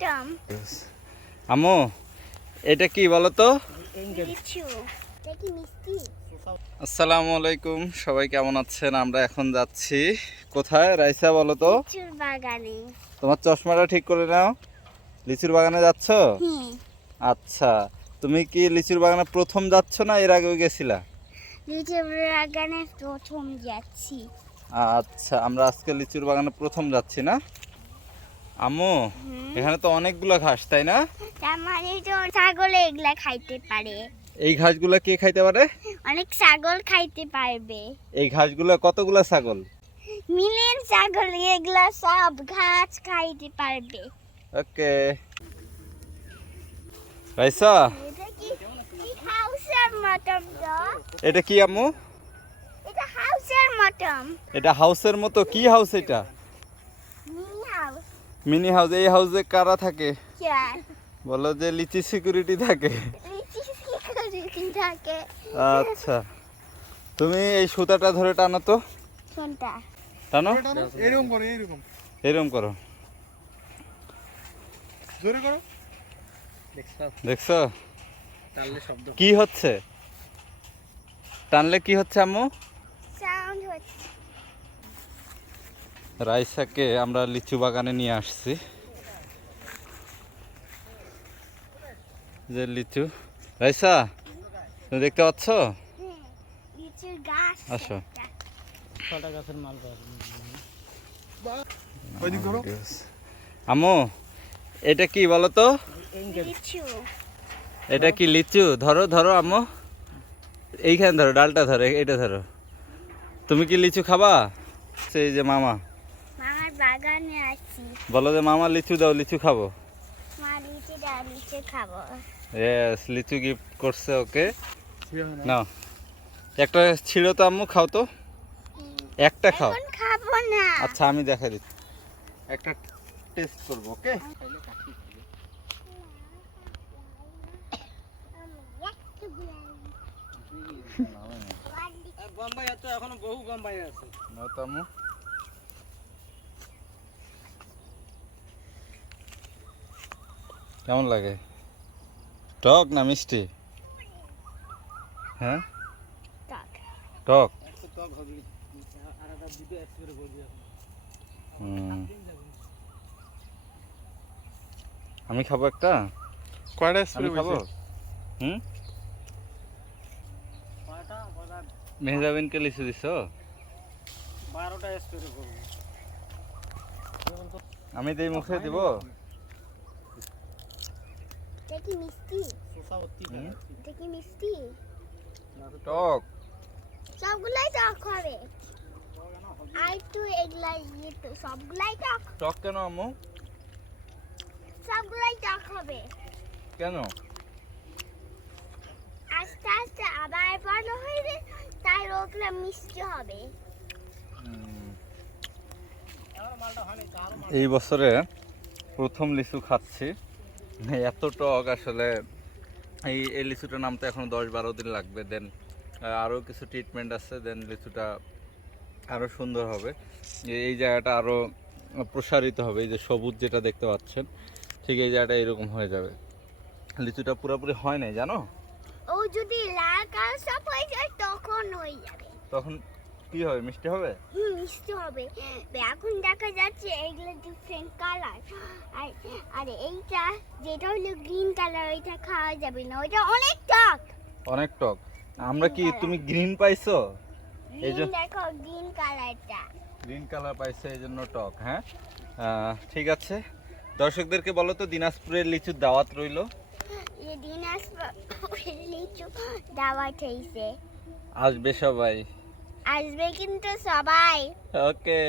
মটম। আম্মু এটা কি বলো তো? লিচু। এটা কি মিষ্টি? আসসালামু আলাইকুম, সবাই কেমন আছেন? আমরা এখন যাচ্ছি কোথায় রাইসা বলো তো? লিচুর বাগানে। তোমার চশমাটা ঠিক করে নাও। লিচুর বাগানে যাচ্ছ? হ্যাঁ। আচ্ছা, তুমি কি লিচুর বাগানে প্রথম যাচ্ছ না এর আগেও গেছিলা? লিচুর বাগানে প্রথম যাচ্ছি। আচ্ছা, আমরা আজকে লিচুর বাগানে প্রথম যাচ্ছি না? আম্মু এখানে তো অনেকগুলো ঘাস, তাই না? তার মানে তো ছাগল এগুলা খাইতে পারে। এই ঘাসগুলো কে খাইতে পারে? অনেক ছাগল খাইতে পারবে। এই ঘাসগুলো কতগুলো ছাগল? মিলিয়ন ছাগল এগুলা সব ঘাস খাইতে পারবে। ওকে রাইসা, এটা কি হাউসের মটম তো? এটা কি আম্মু? এটা হাউসের মটম। এটা হাউসের মতো? কি হাউস এটা? Mini house. Mini house. এই হাউসে কারা থাকে? চার। বলো যে লিচি সিকিউরিটি থাকে। লিচি সিকিউরিটি থাকে। আচ্ছা, তুমি এই সুতাটা ধরে টানো তো। কোনটা? টানো, এরকম করো, এরকম এরকম করো। জোরে করো। দেখছো টানলে শব্দ কি হচ্ছে? টানলে কি হচ্ছে আম্মু? সাউন্ড হচ্ছে। রাইসাকে আমরা লিচু বাগানে নিয়ে আসছি। যে লিচু, রাইসা তুমি দেখতে পাচ্ছ? হ্যাঁ, লিচুর গাছ। আসো। একটা। ছটা গাছের মাল ওইদিক ধরো। আম্মু এটা কি বলো তো? লিচু। এটা কি লিচু? ধরো ধরো আম্মু, এইখানে ধরো, ডালটা ধরো, এটা ধরো। তুমি কি লিচু খাবা? সেই যে মামা, মামার বাগানে আছি। বলো যে মামা লিচু দাও, লিচু খাবো। মা লিচু দাও, লিচু খাবো। ইয়েস, লিচু গিফট করছে ওকে। নাও একটা ছিঁড়ো তো আম্মু, খাও তো, একটা খাও। এখন খাবো না। আচ্ছা আমি দেখা দিচ্ছি, একটা টেস্ট করবো, ওকে? বোম্বাই আছে, এখনো বহু বোম্বাই আছে। নাও তো আম্মু। কেমন লাগে? টক না মিষ্টি? হ্যাঁ টক। টক। একটু টক হবে, আর একটা দুটো স্প্রে করবি এখন। হুম, আমি খাবো একটা। কয়টা আমি খাবো। হুম, কয়টা? মেহজাবিনকে লিচু দিছ? 12টা স্প্রে করবো। আমি দেই মুখে দিব? এটা কি মিষ্টি? হুম, এটা কি মিষ্টি? টক। সবগুলাই টক হবে। আর একটু এগুলা ইয়ে তো সবগুলাই টক। টক কেন আম্মু? সবগুলাই টক হবে। কেন? আস্তে আস্তে আবার বড় হয়ে তাই ওগুলা মিষ্টি হবে। এই বছরে প্রথম লিচু খাচ্ছি, এত টক আসলে। এই লিচুটার নাম তো এখন 10-12 দিন লাগবে, দেন আরও কিছু ট্রিটমেন্ট আছে, দেন লিচুটা আরও সুন্দর হবে। এই জায়গাটা আরও প্রসারিত হবে। এই যে সবুজ যেটা দেখতে পাচ্ছেন, ঠিক এই জায়গাটা এরকম হয়ে যাবে। লিচুটা পুরোপুরি হয় নাই জানো? ও যদি লাল কালার সব হয়ে যায় তখন হয়ে যাবে। তখন কি হবে? মিষ্টি হবে? মিষ্টি হবে। এখন দেখা যাচ্ছে এগুলো ডিফারেন্ট কালার। আর আর এইটা যেটা হলো গ্রিন কালার, ওইটা খাওয়া যাবে না, ওইটা অনেক টক। অনেক টক। আমরা কি, তুমি গ্রিন পাইছো? এই যে গ্রিন, দেখো গ্রিন কালারটা। গ্রিন কালার পাইছে এই জন্য টক। হ্যাঁ, ঠিক আছে। দর্শকদেরকে বলো তো দিনাজপুরের লিচুর দাওয়াত রইলো। এই দিনাজপুর লিচু দাওয়াত হয়েছে। আসবে সবাই। আসবে কিন্তু সবাই। ওকে।